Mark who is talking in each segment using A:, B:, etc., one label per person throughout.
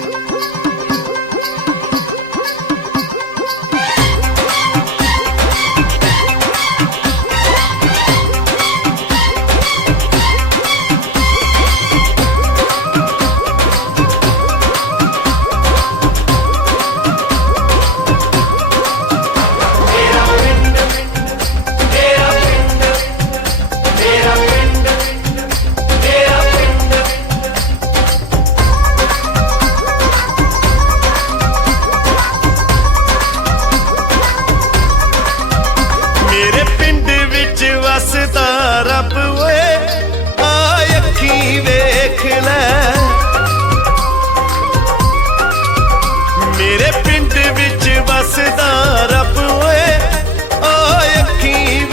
A: Música ਦਿਸਦਾ ਰੱਬ ਓਏ, ਆ ਅੱਖੀ ਵੇਖ ਲੈ। ਮੇਰੇ ਪਿੰਡ ਵਿੱਚ ਵਸਦਾ ਰੱਬ ਓਏ, ਆ ਅੱਖੀ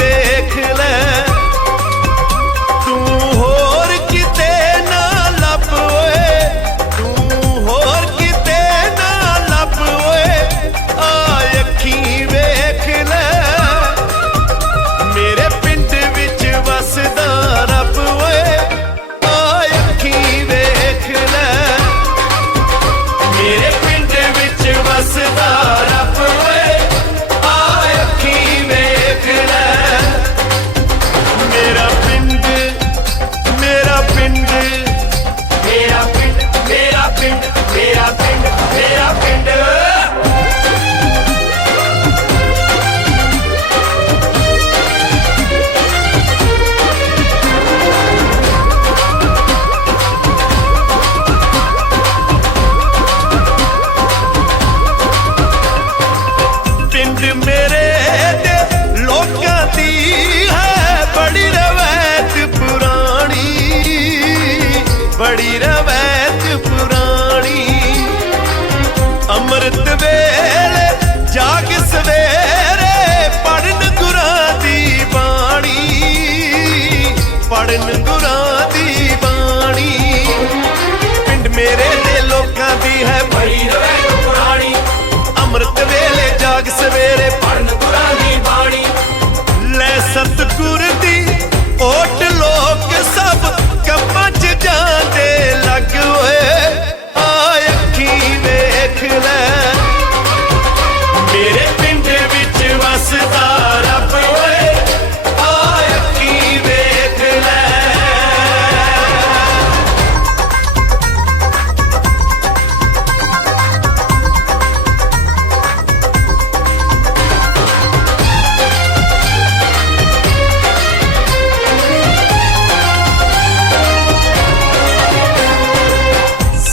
A: sevara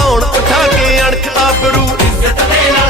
A: ਧੌਣ ਉਠਾ ਕੇ ਅਣਖ ਆਬਰੂ
B: ਇੱਜ਼ਤ ਦੇ ਨਾਲ